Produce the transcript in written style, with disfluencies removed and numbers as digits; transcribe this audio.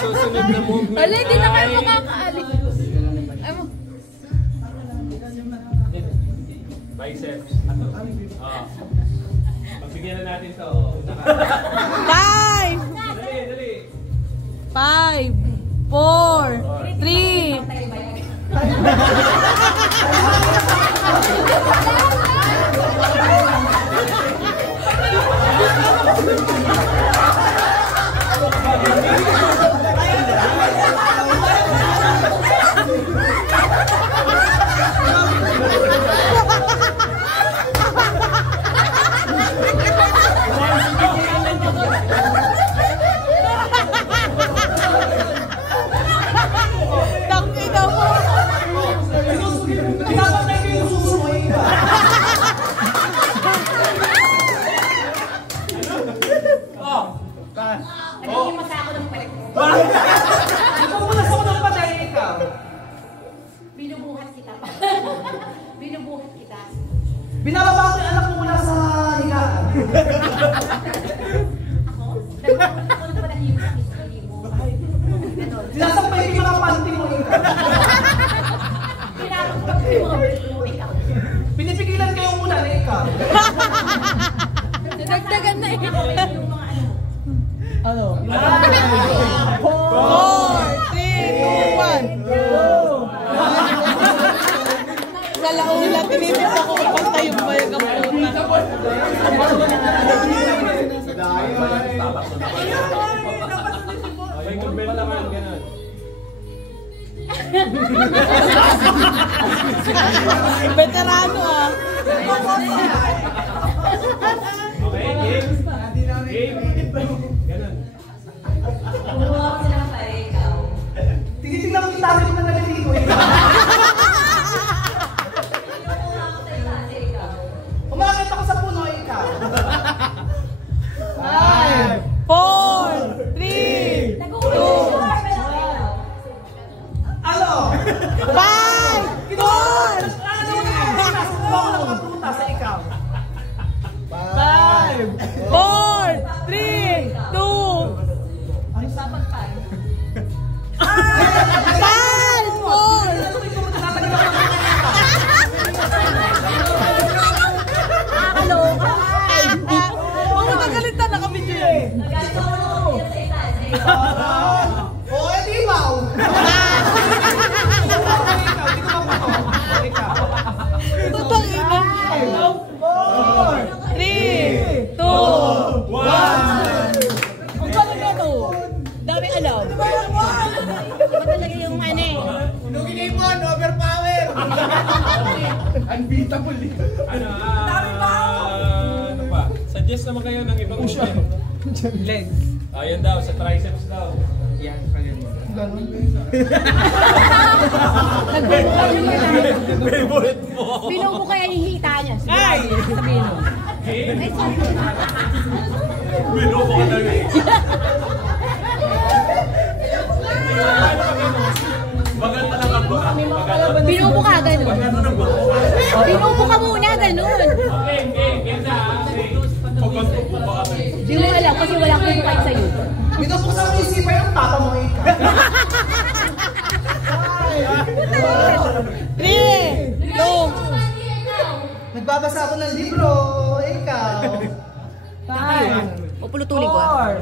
Susunod na movement. Wala, hindi na kayo makakaalis. Ay mo. Biceps. Pagbigyan na natin to. 5, 4, 3. Binubuhat kita. Binababa ko yung anak mo mula sa higaan. Ako? Ako na ba nahihimo sa history mo? Sinasampay ko yung mga panty mo ikaw. Pinapagpag ko yung mga video mo ikaw. Pinipigilan kayo muna na ikaw. Nadagdagan na eh. Ano? 4, 3, 2, 1. Sa laula, pinipit ako kapantay yung bayag ang puta. May kurbel naman, ganun. Veterano ah. Okay, game. Ganun. Bubuhat sila pa ikaw. Tinitingnan ko yung tabi ko na naliligo ikaw. Umakit ako sa puno ikaw. 5, 4, 3, 2, 1. Ano? 5, 4, Ako lang matuta sa ikaw. 4, 3, 2. Ano sapat pa? 5, 4. Magagalitan na kami dyan. Oo, edi wow! Tutang ina. 3, 2, 1. Ang galing na to. Dami alam. Iba talaga yung ano eh. Nugin na ipon, overpower! Unbeatable eh. Ano pa? Suggest naman kayo ng ibang movement. Legs. Ayan daw, sa triceps daw. Yan, pagano. Favorite mo. Binubo kaya yung hita niya. Ay! Sabihin mo. Game? Binubo ka na rin. Maganda lang ang buka. Binubo ka, ganun. Binubo ka muna, ganun. Game na. Pagkantok mo ba kami? Di mo alam kasi walang kumukay sa'yo. Binubuksan mo isipan yung tata mo ikaw. 3, 2. Nagbabasa ako ng libro, ikaw. 5, O pulutulin ko ah.